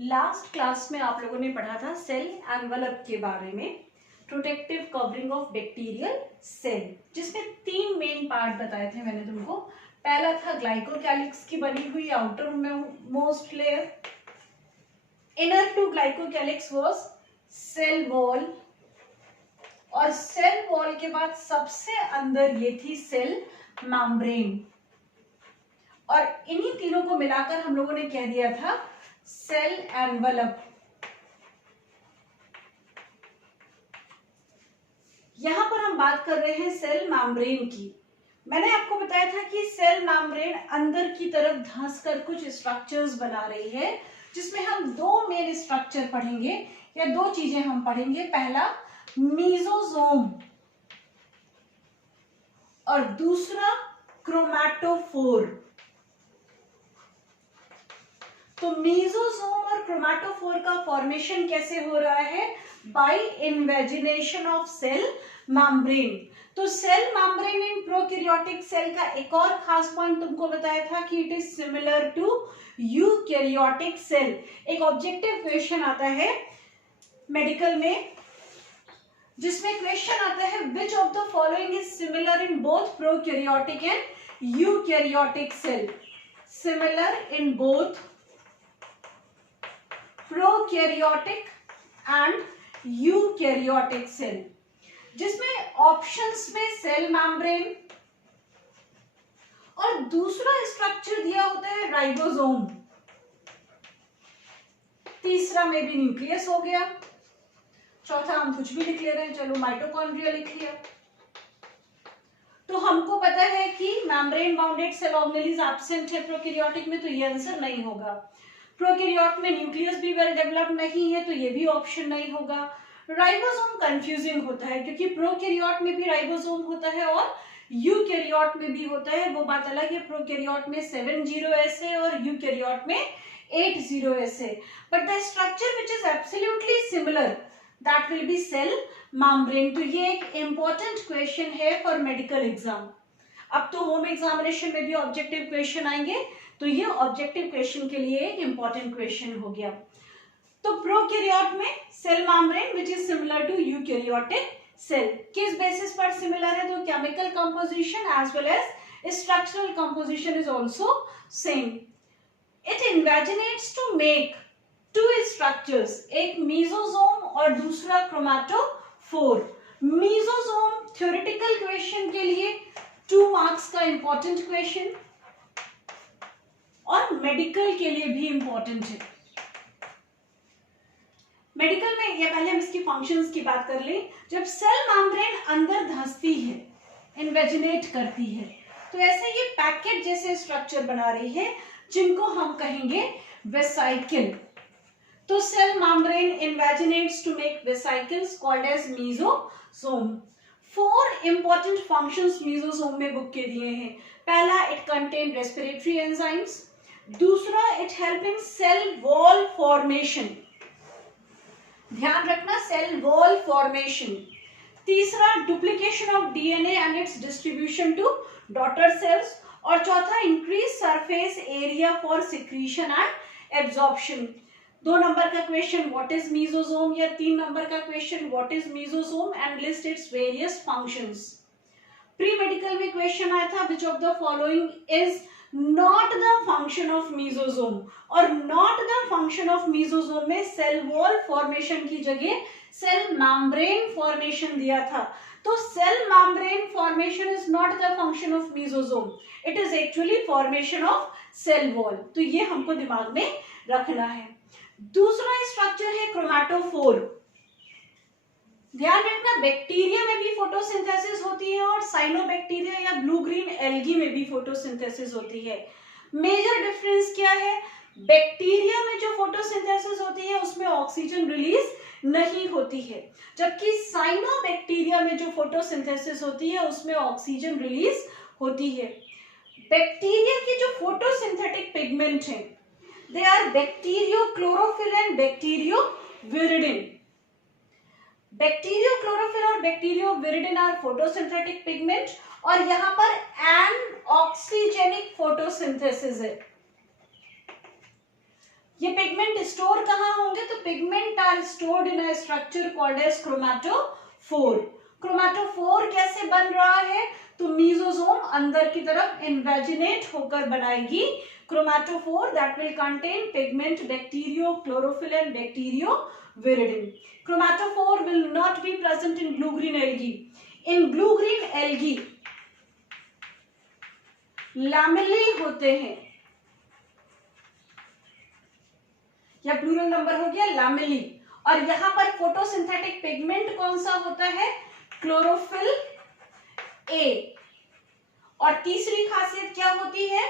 Last class में आप लोगों ने पढ़ा था सेल एनवलप के बारे में, protective covering of bacterial cell, जिसमें तीन मेन पार्ट बताए थे मैंने तुमको। पहला था ग्लाइकोकैलिक्स की बनी हुई outermost layer, inner to glycocalyx was cell wall, और सेल वॉल के बाद सबसे अंदर ये थी सेल मेम्ब्रेन, और इन्हीं तीनों को मिलाकर हम लोगों ने कह दिया था सेल एनवलप। यहां पर हम बात कर रहे हैं सेल मेम्ब्रेन की। मैंने आपको बताया था कि सेल मेम्ब्रेन अंदर की तरफ धंस कर कुछ स्ट्रक्चर्स बना रही है, जिसमें हम दो मेन स्ट्रक्चर पढ़ेंगे या दो चीजें हम पढ़ेंगे। पहला मीजोसोम और दूसरा क्रोमैटोफोर। तो मीजोसोम और क्रोमैटोफोर का फॉर्मेशन कैसे हो रहा है? By invagination of cell membrane. तो cell membrane in prokaryotic cell का एक और खास पॉइंट तुमको बताया था कि it is similar to eukaryotic cell. एक ऑब्जेक्टिव क्वेश्चन आता है मेडिकल में, जिसमें क्वेश्चन आता है which of the following is similar in both prokaryotic and eukaryotic cell. Similar in both prokaryotic and eukaryotic cell, जिसमें ऑप्शंस में सेल मेम्ब्रेन और दूसरा स्ट्रक्चर दिया होता है राइबोसोम, तीसरा में भी न्यूक्लियस हो गया, चौथा हम कुछ भी लिख ले रहे हैं, चलो माइटोकॉन्ड्रिया लिख लिया। तो हमको पता है कि membrane bounded cell organelles absent है प्रोकैरियोटिक में, तो ये आंसर नहीं होगा। प्रोकैरियोट में न्यूक्लियस भी वेल डेवलप्ड नहीं है, तो ये भी ऑप्शन नहीं होगा। राइबोसोम कंफ्यूजिंग होता है क्योंकि प्रोकैरियोट में भी राइबोसोम होता है और यूकैरियोट में भी होता है, वो बात अलग है। प्रोकैरियोट में 7-0S है और यूकैरियोट में 8-0S है, but the structure which is absolutely similar that will be cell membrane. तो ये एक इंपॉर्टेंट क्वेश्चन है फॉर मेडिकल एग्जाम। अब तो होम एग्जामिनेशन में भी ऑब्जेक्टिव क्वेश्चन आएंगे, तो ये ऑब्जेक्टिव क्वेश्चन के लिए एक इंपॉर्टेंट क्वेश्चन हो गया। तो प्रोकैरियोट में cell membrane which is similar to eukaryotic cell. किस बेसिस पर सिमिलर है? तो chemical composition as well as structural composition is also same. It invaginates to make two structures, एक मीजोसोम और दूसरा क्रोमैटोफोर। मीजोसोम थ्योरेटिकल क्वेश्चन के लिए 2 marks का इंपॉर्टेंट क्वेश्चन और मेडिकल के लिए भी इंपॉर्टेंट है। मेडिकल में या पहले हम इसकी फंक्शंस की बात कर लें। जब सेल मेम्ब्रेन अंदर धंसती है, इन्वेजिनेट करती है, तो ऐसे ये पैकेट जैसे स्ट्रक्चर बना रही है, जिनको हम कहेंगे वेसिकल। तो cell membrane invaginates to make vesicles called as mesosome. 4 important functions mesosome में बुक के दिए हैं। पहला, इट कंटेन रेस्पिरेटरी एंजाइम्स। दूसरा, it help in cell wall formation, ध्यान रखना सेल वॉल फॉर्मेशन। तीसरा, duplication of DNA and its distribution to daughter cells. और चौथा, increase surface area for secretion and absorption. 2 number का क्वेश्चन व्हाट इज मीजोसोम, या 3 number का question what is mesosome and list its various functions. Pre medical में question आया था which of the following is not the function of mesosome, और not the function of mesosome में cell wall formation की जगह cell membrane formation दिया था। तो cell membrane formation is not the function of mesosome, it is actually formation of cell wall. तो ये हमको दिमाग में रखना है। दूसरा स्ट्रक्चर है क्रोमैटोफोर। ध्यान रखना, बैक्टीरिया में भी फोटोसिंथेसिस होती है और साइनोबैक्टीरिया या ब्लू ग्रीन एल्गी में भी फोटोसिंथेसिस होती है। मेजर डिफरेंस क्या है? बैक्टीरिया में जो फोटोसिंथेसिस होती है उसमें ऑक्सीजन रिलीज नहीं होती है, जबकि साइनोबैक्टीरिया में जो फोटोसिंथेसिस होती है उसमें ऑक्सीजन रिलीज होती है। बैक्टीरिया की जो फोटोसिंथेटिक पिगमेंट है, they are bacteriochlorophyll and bacterioviridin. Bacteriochlorophyll और बैक्टीरियोविरिडिन आर फोटोसिंथेटिक पिगमेंट, और यहां पर एन ऑक्सीजेनिक फोटोसिंथेसिस है। ये पिगमेंट स्टोर कहाँ होंगे? तो pigment are stored in a structure called as chromatophore. Chromatophore कैसे बन रहा है? तो मीजोसोम अंदर की तरफ इन्वेजिनेट होकर बनाएगी chromatophore that will contain pigment, bacteriochlorophyll and bacterioviridin. Chromatophore will not be present in blue green algae. In blue green algae lamellae होते हैं, या प्लूरल नंबर हो गया लैमेली, और यहां पर फोटोसिंथेटिक पिगमेंट कौन सा होता है? Chlorophyll A. और तीसरी खासियत क्या होती है?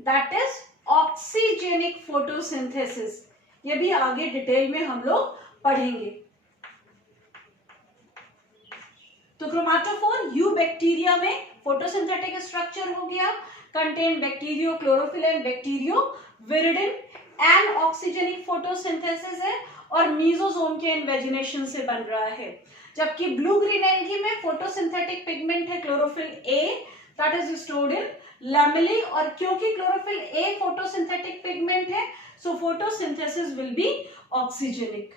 That is oxygenic photosynthesis. ये भी आगे डिटेल में हम लोग पढ़ेंगे। तो क्रोमैटोफोर यू बैक्टीरिया में फोटोसिंथेटिक स्ट्रक्चर हो गया, contain bacteriochlorophyll and bacterioviridin and oxygenic photosynthesis है, और मीजोसोम के इन्वेजिनेशन से बन रहा है। जबकि ब्लू ग्रीन एल्गी में फोटोसिंथेटिक पिगमेंट है chlorophyll A that is stored in lamellae, और क्योंकि क्लोरोफिल ए फोटोसिंथेटिक पिगमेंट है so photosynthesis will be oxygenic.